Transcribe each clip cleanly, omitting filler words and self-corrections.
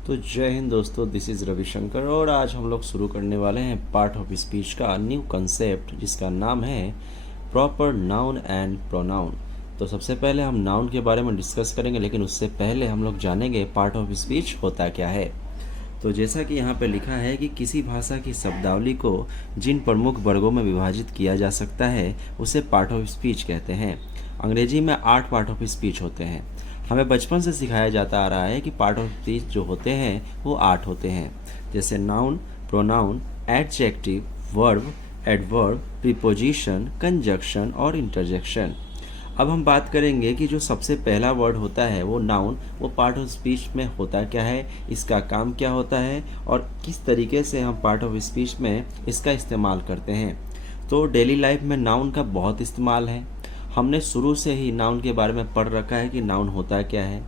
तो जय हिंद दोस्तों, दिस इज़ रविशंकर और आज हम लोग शुरू करने वाले हैं पार्ट ऑफ स्पीच का न्यू कंसेप्ट जिसका नाम है प्रॉपर नाउन एंड प्रोनाउन। तो सबसे पहले हम नाउन के बारे में डिस्कस करेंगे, लेकिन उससे पहले हम लोग जानेंगे पार्ट ऑफ स्पीच होता क्या है। तो जैसा कि यहाँ पे लिखा है कि किसी भाषा की शब्दावली को जिन प्रमुख वर्गों में विभाजित किया जा सकता है उसे पार्ट ऑफ स्पीच कहते हैं। अंग्रेजी में 8 पार्ट ऑफ स्पीच होते हैं। हमें बचपन से सिखाया जाता आ रहा है कि पार्ट ऑफ स्पीच जो होते हैं वो 8 होते हैं, जैसे noun, pronoun, adjective, verb, adverb, preposition, conjunction और इंटरजेक्शन। अब हम बात करेंगे कि जो सबसे पहला वर्ड होता है वो नाउन, वो पार्ट ऑफ स्पीच में होता क्या है, इसका काम क्या होता है और किस तरीके से हम पार्ट ऑफ स्पीच में इसका इस्तेमाल करते हैं। तो डेली लाइफ में नाउन का बहुत इस्तेमाल है। हमने शुरू से ही नाउन के बारे में पढ़ रखा है कि नाउन होता क्या है।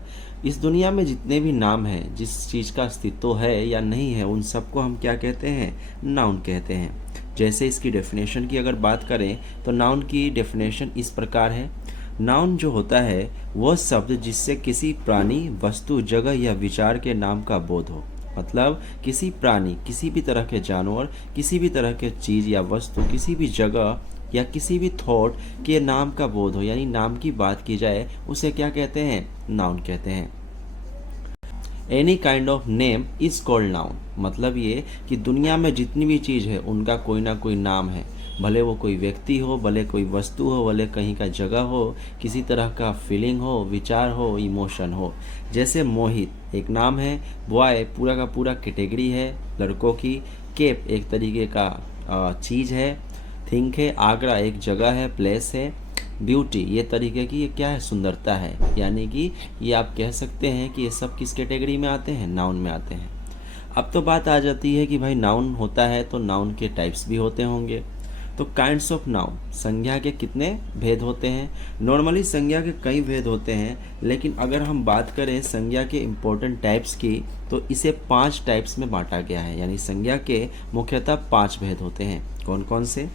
इस दुनिया में जितने भी नाम हैं, जिस चीज़ का अस्तित्व है या नहीं है, उन सबको हम क्या कहते हैं, नाउन कहते हैं। जैसे इसकी डेफिनेशन की अगर बात करें तो नाउन की डेफिनेशन इस प्रकार है। नाउन जो होता है वह शब्द जिससे किसी प्राणी, वस्तु, जगह या विचार के नाम का बोध हो। मतलब किसी प्राणी, किसी भी तरह के जानवर, किसी भी तरह के चीज़ या वस्तु, किसी भी जगह या किसी भी थॉट के नाम का बोध हो, यानी नाम की बात की जाए, उसे क्या कहते हैं, नाउन कहते हैं। Any kind of name is called noun. मतलब ये कि दुनिया में जितनी भी चीज़ है उनका कोई ना कोई नाम है। भले वो कोई व्यक्ति हो, भले कोई वस्तु हो, भले कहीं का जगह हो, किसी तरह का फीलिंग हो, विचार हो, इमोशन हो। जैसे मोहित एक नाम है, बॉय पूरा का पूरा कैटेगरी है लड़कों की, केप एक तरीके का चीज़ है, थिंक है, आगरा एक जगह है, प्लेस है, ब्यूटी ये तरीके की, ये क्या है, सुंदरता है। यानी कि ये आप कह सकते हैं कि ये सब किस कैटेगरी में आते हैं, नाउन में आते हैं। अब तो बात आ जाती है कि भाई नाउन होता है तो नाउन के टाइप्स भी होते होंगे। तो काइंड्स ऑफ नाउन, संज्ञा के कितने भेद होते हैं। नॉर्मली संज्ञा के कई भेद होते हैं, लेकिन अगर हम बात करें संज्ञा के इम्पोर्टेंट टाइप्स की तो इसे 5 टाइप्स में बांटा गया है। यानी संज्ञा के मुख्यतः 5 भेद होते हैं। कौन कौन से?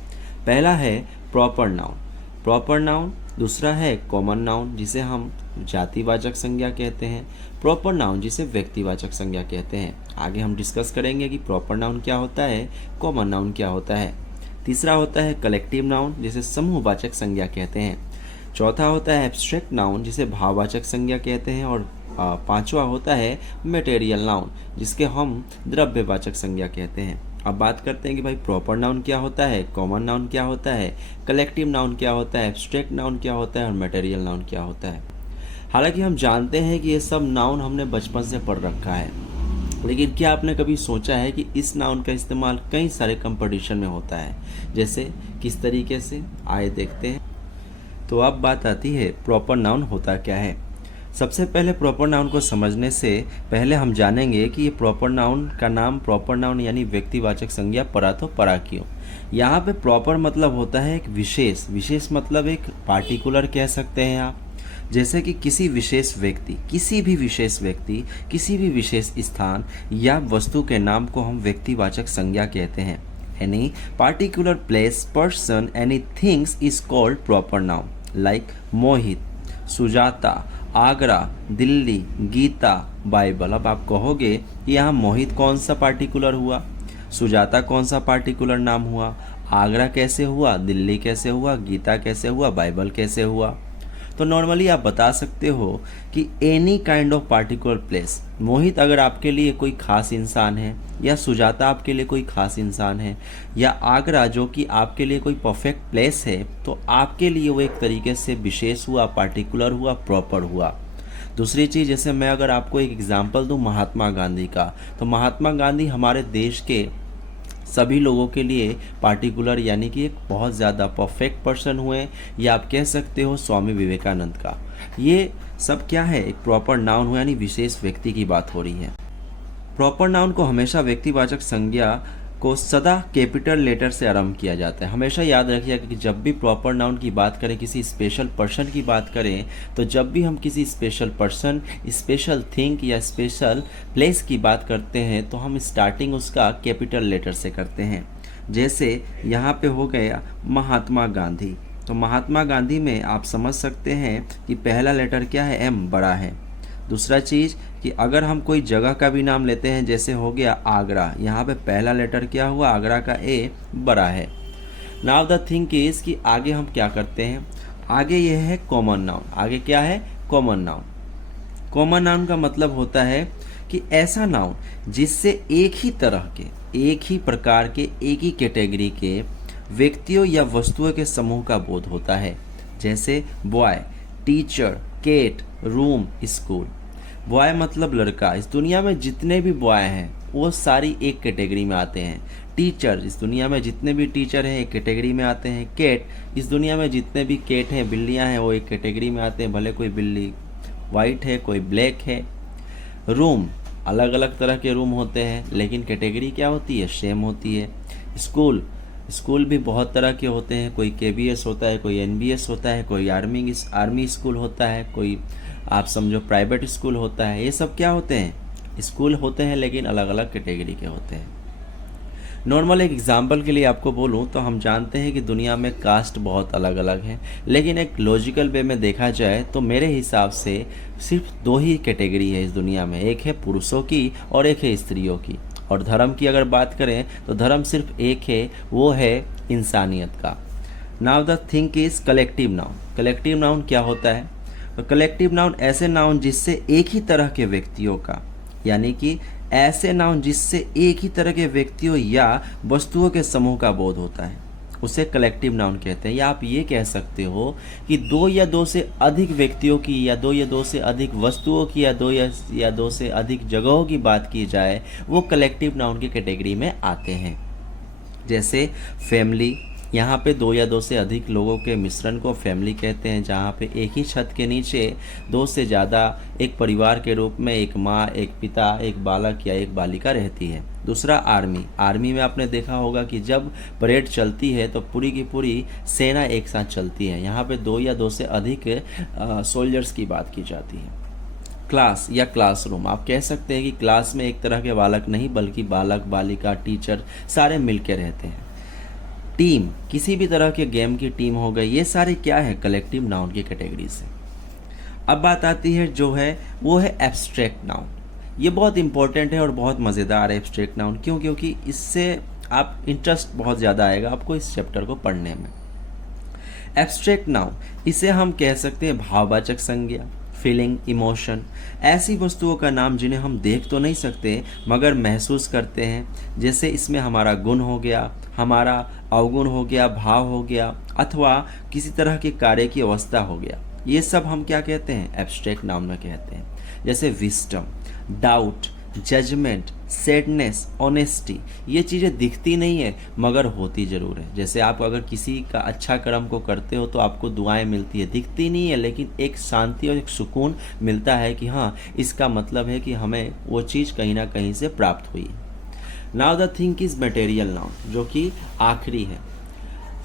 पहला है प्रॉपर नाउन। Proper noun. दूसरा है कॉमन नाउन जिसे हम जातिवाचक संज्ञा कहते हैं। प्रॉपर नाउन जिसे व्यक्तिवाचक संज्ञा कहते हैं। आगे हम डिस्कस करेंगे कि प्रॉपर नाउन क्या होता है, कॉमन नाउन क्या होता है। तीसरा होता है कलेक्टिव नाउन जिसे समूहवाचक संज्ञा कहते हैं। चौथा होता है एब्स्ट्रैक्ट नाउन जिसे भाववाचक संज्ञा कहते हैं। और पांचवा होता है मटेरियल नाउन जिसके हम द्रव्यवाचक संज्ञा कहते हैं। अब बात करते हैं कि भाई प्रॉपर नाउन क्या होता है, कॉमन नाउन क्या होता है, कलेक्टिव नाउन क्या होता है, एब्स्ट्रैक्ट नाउन क्या होता है और मटेरियल नाउन क्या होता है। हालांकि हम जानते हैं कि ये सब नाउन हमने बचपन से पढ़ रखा है, लेकिन क्या आपने कभी सोचा है कि इस नाउन का इस्तेमाल कई सारे कंपटीशन में होता है। जैसे किस तरीके से, आइए देखते हैं। तो अब बात आती है प्रॉपर नाउन होता क्या है। सबसे पहले प्रॉपर नाउन को समझने से पहले हम जानेंगे कि ये प्रॉपर नाउन का नाम प्रॉपर नाउन यानी व्यक्तिवाचक संज्ञा परा तो परा क्यों। यहाँ पे प्रॉपर मतलब होता है एक विशेष, विशेष मतलब एक पार्टिकुलर कह सकते हैं आप। जैसे कि किसी विशेष व्यक्ति, किसी भी विशेष व्यक्ति, किसी भी विशेष स्थान या वस्तु के नाम को हम व्यक्तिवाचक संज्ञा कहते हैं। Any particular place, person, any things is called proper noun. Like Mohit, Sujata, Agra, Delhi, Geeta, Bible. अब आप कहोगे कि यहाँ मोहित कौन सा पार्टिकुलर हुआ, सुजाता कौन सा पार्टिकुलर नाम हुआ, आगरा कैसे हुआ, दिल्ली कैसे हुआ, गीता कैसे हुआ, बाइबल कैसे हुआ। तो नॉर्मली आप बता सकते हो कि any kind of particular place. Mohit अगर आपके लिए कोई खास इंसान है, या सुजाता आपके लिए कोई खास इंसान है, या आगरा जो कि आपके लिए कोई परफेक्ट प्लेस है, तो आपके लिए वो एक तरीके से विशेष हुआ, पार्टिकुलर हुआ, प्रॉपर हुआ। दूसरी चीज़, जैसे मैं अगर आपको एक एग्जांपल दूं महात्मा गांधी का, तो महात्मा गांधी हमारे देश के सभी लोगों के लिए पार्टिकुलर यानी कि एक बहुत ज़्यादा परफेक्ट पर्सन हुए, या आप कह सकते हो स्वामी विवेकानंद का। ये सब क्या है, एक प्रॉपर नाउन हुआ, यानी विशेष व्यक्ति की बात हो रही है। प्रॉपर नाउन को हमेशा व्यक्तिवाचक संज्ञा को सदा कैपिटल लेटर से आरंभ किया जाता है। हमेशा याद रखिएगा कि जब भी प्रॉपर नाउन की बात करें, किसी स्पेशल पर्सन की बात करें, तो जब भी हम किसी स्पेशल पर्सन, स्पेशल थिंग या स्पेशल प्लेस की बात करते हैं तो हम स्टार्टिंग उसका कैपिटल लेटर से करते हैं। जैसे यहाँ पे हो गया महात्मा गांधी, तो महात्मा गांधी में आप समझ सकते हैं कि पहला लेटर क्या है, एम बड़ा है। दूसरा चीज़ कि कि अगर हम कोई जगह का भी नाम लेते हैं, जैसे हो गया आगरा, यहाँ पे पहला लेटर क्या हुआ, आगरा का ए बड़ा है। नाउ द थिंग इज कि आगे हम क्या करते हैं, आगे ये है कॉमन नाउन। आगे क्या है, कॉमन नाउन। कॉमन नाउन का मतलब होता है कि ऐसा नाउन जिससे एक ही तरह के, एक ही प्रकार के, एक ही कैटेगरी के व्यक्तियों या वस्तुओं के समूह का बोध होता है। जैसे boy, teacher, cat, room, school. Boy मतलब लड़का, इस दुनिया में जितने भी बॉय हैं वो सारी एक कैटेगरी में आते हैं। टीचर, इस दुनिया में जितने भी टीचर हैं एक कैटेगरी में आते हैं। केट, इस दुनिया में जितने भी केट हैं, बिल्लियां हैं, वो एक कैटेगरी में आते हैं, भले कोई बिल्ली वाइट है, कोई ब्लैक है। रूम, अलग अलग तरह के रूम होते हैं, लेकिन कैटेगरी क्या होती है, सेम होती है। स्कूल, स्कूल भी बहुत तरह के होते हैं, कोई केबीएस होता है, कोई एनबीएस होता है, कोई आर्मी स्कूल होता है, कोई आप समझो प्राइवेट स्कूल होता है। ये सब क्या होते हैं, स्कूल होते हैं, लेकिन अलग अलग कैटेगरी के होते हैं। नॉर्मल एक एग्जांपल के लिए आपको बोलूं तो हम जानते हैं कि दुनिया में कास्ट बहुत अलग अलग हैं, लेकिन एक लॉजिकल वे में देखा जाए तो मेरे हिसाब से सिर्फ दो ही कैटेगरी है इस दुनिया में, एक है पुरुषों की और एक है स्त्रियों की। और धर्म की अगर बात करें तो धर्म सिर्फ एक है, वो है इंसानियत का। Now the thing is collective noun. Collective noun क्या होता है, तो कलेक्टिव नाउन ऐसे नाउन जिससे एक ही तरह के व्यक्तियों का, यानी कि ऐसे नाउन जिससे एक ही तरह के व्यक्तियों या वस्तुओं के समूह का बोध होता है, उसे कलेक्टिव नाउन कहते हैं। या आप ये कह सकते हो कि दो या दो से अधिक व्यक्तियों की, या दो या दो से अधिक वस्तुओं की, या दो से अधिक जगहों की बात की जाए, वो कलेक्टिव नाउन की कैटेगरी में आते हैं। जैसे फैमिली, यहाँ पे दो या दो से अधिक लोगों के मिश्रण को फैमिली कहते हैं, जहाँ पे एक ही छत के नीचे दो से ज़्यादा एक परिवार के रूप में एक माँ, एक पिता, एक बालक या एक बालिका रहती है। दूसरा आर्मी। आर्मी में आपने देखा होगा कि जब परेड चलती है तो पूरी की पूरी सेना एक साथ चलती है, यहाँ पे दो या दो से अधिक सोल्जर्स की बात की जाती है। क्लास या क्लासरूम, आप कह सकते हैं कि क्लास में एक तरह के बालक नहीं बल्कि बालक, बालिका, टीचर सारे मिलके रहते हैं। टीम, किसी भी तरह के गेम की टीम हो गई, ये सारे क्या है, कलेक्टिव नाउन की कैटेगरी से। अब बात आती है जो है वो है एब्स्ट्रैक्ट नाउन। ये बहुत इंपॉर्टेंट है और बहुत मज़ेदार है एब्स्ट्रैक्ट नाउन। क्यों, क्योंकि इससे आप इंटरेस्ट बहुत ज़्यादा आएगा आपको इस चैप्टर को पढ़ने में। एब्स्ट्रैक्ट नाउन, इसे हम कह सकते हैं भाववाचक संज्ञा, फीलिंग, इमोशन, ऐसी वस्तुओं का नाम जिन्हें हम देख तो नहीं सकते मगर महसूस करते हैं। जैसे इसमें हमारा गुण हो गया, हमारा अवगुण हो गया, भाव हो गया, अथवा किसी तरह के कार्य की अवस्था हो गया। ये सब हम क्या कहते हैं, एब्स्ट्रैक्ट नाउन में कहते हैं। जैसे wisdom, doubt, judgement, sadness, honesty, ये चीज़ें दिखती नहीं है मगर होती ज़रूर है। जैसे आप अगर किसी का अच्छा कर्म को करते हो तो आपको दुआएं मिलती है, दिखती नहीं है लेकिन एक शांति और एक सुकून मिलता है कि हाँ, इसका मतलब है कि हमें वो चीज़ कहीं ना कहीं से प्राप्त हुई। Now the thing is material noun, जो कि आखिरी है।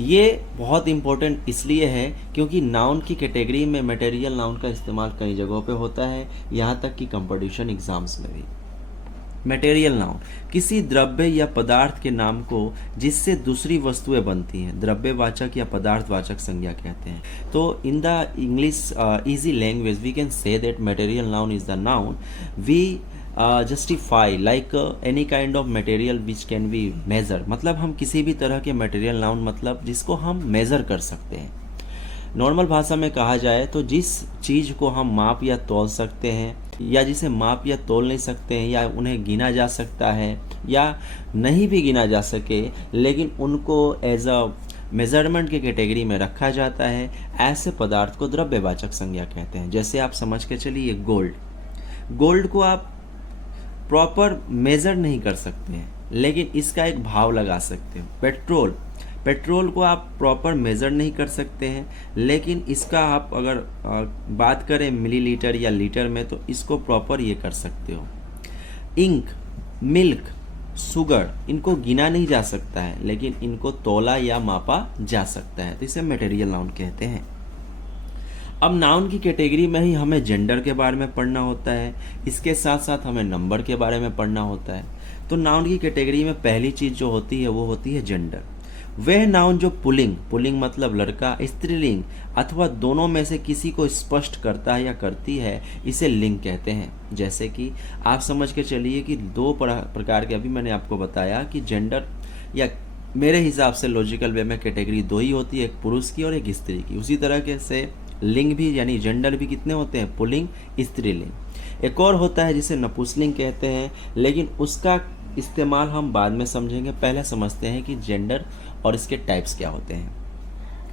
ये बहुत इंपॉर्टेंट इसलिए है क्योंकि नाउन की कैटेगरी में मटेरियल नाउन का इस्तेमाल कई जगहों पे होता है, यहाँ तक कि कंपटीशन एग्जाम्स में भी। मटेरियल नाउन, किसी द्रव्य या पदार्थ के नाम को जिससे दूसरी वस्तुएं बनती हैं, द्रव्यवाचक या पदार्थवाचक संज्ञा कहते हैं। तो in the English easy language we can say that material noun is the noun we justify like any kind of material which can be measure. मतलब हम किसी भी तरह के मटेरियल नाउन मतलब जिसको हम मेज़र कर सकते हैं। नॉर्मल भाषा में कहा जाए तो जिस चीज़ को हम माप या तौल सकते हैं, या जिसे माप या तौल नहीं सकते हैं, या उन्हें गिना जा सकता है या नहीं भी गिना जा सके लेकिन उनको एज अ मेजरमेंट की कैटेगरी में रखा जाता है, ऐसे पदार्थ को द्रव्यवाचक संज्ञा कहते हैं। जैसे आप समझ के चलिए गोल्ड को आप प्रॉपर मेज़र नहीं कर सकते हैं लेकिन इसका एक भाव लगा सकते हैं। पेट्रोल को आप प्रॉपर मेज़र नहीं कर सकते हैं लेकिन इसका आप अगर बात करें मिलीलीटर या लीटर में तो इसको प्रॉपर ये कर सकते हो। इंक, मिल्क, शुगर, इनको गिना नहीं जा सकता है लेकिन इनको तोला या मापा जा सकता है, तो इसे मटेरियल नाउन कहते हैं। अब नाउन की कैटेगरी में ही हमें जेंडर के बारे में पढ़ना होता है, इसके साथ साथ हमें नंबर के बारे में पढ़ना होता है। तो नाउन की कैटेगरी में पहली चीज़ जो होती है वो होती है जेंडर। वह नाउन जो पुल्लिंग, पुल्लिंग मतलब लड़का, स्त्रीलिंग अथवा दोनों में से किसी को स्पष्ट करता है या करती है, इसे लिंग कहते हैं। जैसे कि आप समझ के चलिए कि दो प्रकार के, अभी मैंने आपको बताया कि जेंडर या मेरे हिसाब से लॉजिकल वे में कैटेगरी दो ही होती है, एक पुरुष की और एक स्त्री की। उसी तरह के से लिंग भी यानी जेंडर भी कितने होते हैं, पुल्लिंग, स्त्रीलिंग। एक और होता है जिसे नपुंसकलिंग कहते हैं, लेकिन उसका इस्तेमाल हम बाद में समझेंगे। पहले समझते हैं कि जेंडर और इसके टाइप्स क्या होते हैं।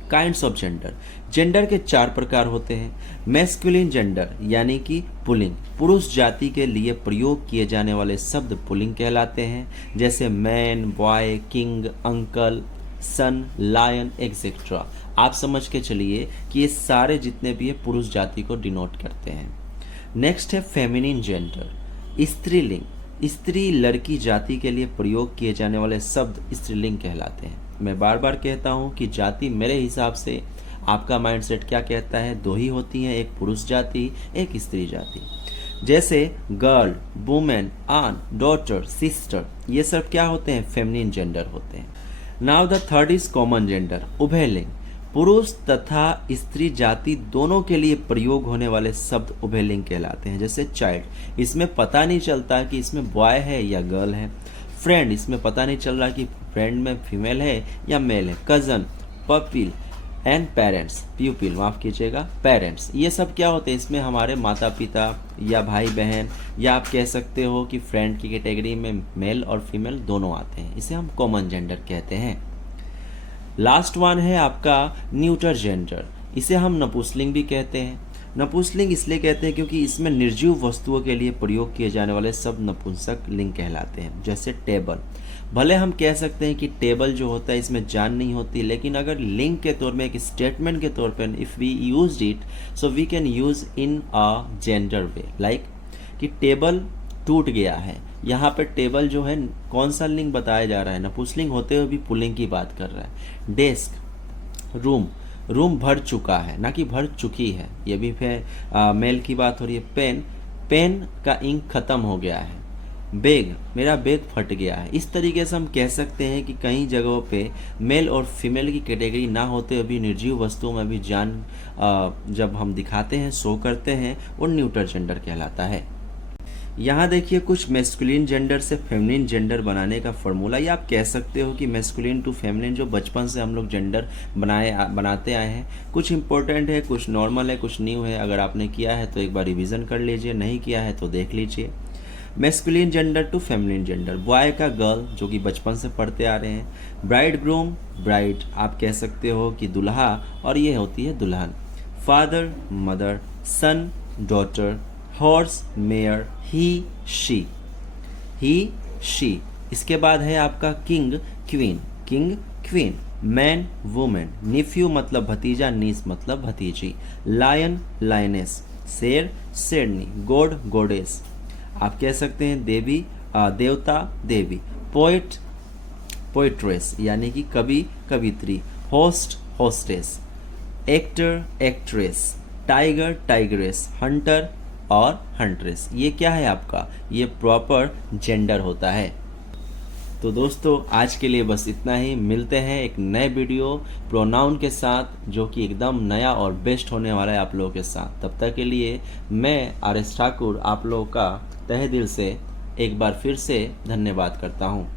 काइंड्स ऑफ जेंडर, जेंडर के 4 प्रकार होते हैं। मैस्कुलिन जेंडर यानी कि पुल्लिंग, पुरुष जाति के लिए प्रयोग किए जाने वाले शब्द पुल्लिंग कहलाते हैं, जैसे मैन, बॉय, किंग, अंकल, सन, लायन एक्सेट्रा। आप समझ के चलिए कि ये सारे जितने भी है पुरुष जाति को डिनोट करते हैं। नेक्स्ट है फेमिनिन जेंडर, स्त्रीलिंग, स्त्री लड़की जाति के लिए प्रयोग किए जाने वाले शब्द स्त्रीलिंग कहलाते हैं। मैं बार बार कहता हूँ कि जाति मेरे हिसाब से आपका माइंडसेट क्या कहता है, दो ही होती हैं, एक पुरुष जाति, एक स्त्री जाति। जैसे girl, women, aunt, daughter, sister, ये सब क्या होते हैं, फेमिनिन जेंडर होते हैं। Now the third is common gender, उभयलिंग, पुरुष तथा स्त्री जाति दोनों के लिए प्रयोग होने वाले शब्द उभयलिंग कहलाते हैं। जैसे चाइल्ड, इसमें पता नहीं चलता कि इसमें बॉय है या गर्ल है। फ्रेंड, इसमें पता नहीं चल रहा कि फ्रेंड में फीमेल है या मेल है। कजन, पपिल एंड पेरेंट्स, प्यूपिल माफ़ कीजिएगा, पेरेंट्स, ये सब क्या होते हैं, इसमें हमारे माता पिता या भाई बहन, या आप कह सकते हो कि फ्रेंड की कैटेगरी में मेल और फीमेल दोनों आते हैं। इसे हम कॉमन जेंडर कहते हैं। लास्ट वन है आपका न्यूटर जेंडर, इसे हम नपुंसकलिंग भी कहते हैं। नपुंसकलिंग इसलिए कहते हैं क्योंकि इसमें निर्जीव वस्तुओं के लिए प्रयोग किए जाने वाले शब्द नपुंसक लिंग कहलाते हैं। जैसे टेबल, भले हम कह सकते हैं कि टेबल जो होता है इसमें जान नहीं होती, लेकिन अगर लिंग के तौर में, एक स्टेटमेंट के तौर पर if we use it, so we can use in a gender way, like कि टेबल टूट गया है। यहाँ पे टेबल जो है कौन सा लिंग बताया जा रहा है, नपुंसकलिंग होते हुए भी पुल्लिंग की बात कर रहा है। डेस्क, रूम, रूम भर चुका है, ना कि भर चुकी है, ये भी फिर मेल की बात हो रही है। पेन, पेन का इंक खत्म हो गया है। बैग, मेरा बैग फट गया है। इस तरीके से हम कह सकते हैं कि कई जगहों पे मेल और फीमेल की कैटेगरी ना होते हुए भी निर्जीव वस्तुओं में भी जान जब हम दिखाते हैं, शो करते हैं, वो न्यूटर जेंडर कहलाता है। यहाँ देखिए कुछ मैस्कुलिन जेंडर से फेमिनिन जेंडर बनाने का फॉर्मूला, या आप कह सकते हो कि मैस्कुलिन टू फेमिनिन जो बचपन से हम लोग जेंडर बनाते आए हैं। कुछ इंपॉर्टेंट है, कुछ नॉर्मल है, कुछ न्यू है। अगर आपने किया है तो एक बार रिवीजन कर लीजिए, नहीं किया है तो देख लीजिए। Masculine gender to feminine gender, boy का गर्ल जो कि बचपन से पढ़ते आ रहे हैं। ब्राइड ग्रूम, ब्राइड आप कह सकते हो कि दुल्हा, और ये होती है दुल्हन। Father, mother, son, daughter, horse, mare, he, she, he, she. इसके बाद है आपका king, queen, king, queen. Man, women. Nephew मतलब भतीजा, नीस मतलब भतीजी। Lion, lioness. शेर, शेरनी। गॉड, गॉडेस आप कह सकते हैं। देवी, देवता, देवी। पोइट, पोइट्रेस यानी कि कवि, कवित्री। Host, hostess. Actor, actress. Tiger, tigress. Hunter और हंट्रेस। ये क्या है आपका, ये प्रॉपर जेंडर होता है। तो दोस्तों आज के लिए बस इतना ही। मिलते हैं एक नए वीडियो प्रोनाउन के साथ जो कि एकदम नया और बेस्ट होने वाला है आप लोगों के साथ। तब तक के लिए मैं आर एस ठाकुर आप लोगों का तहे दिल से एक बार फिर से धन्यवाद करता हूँ।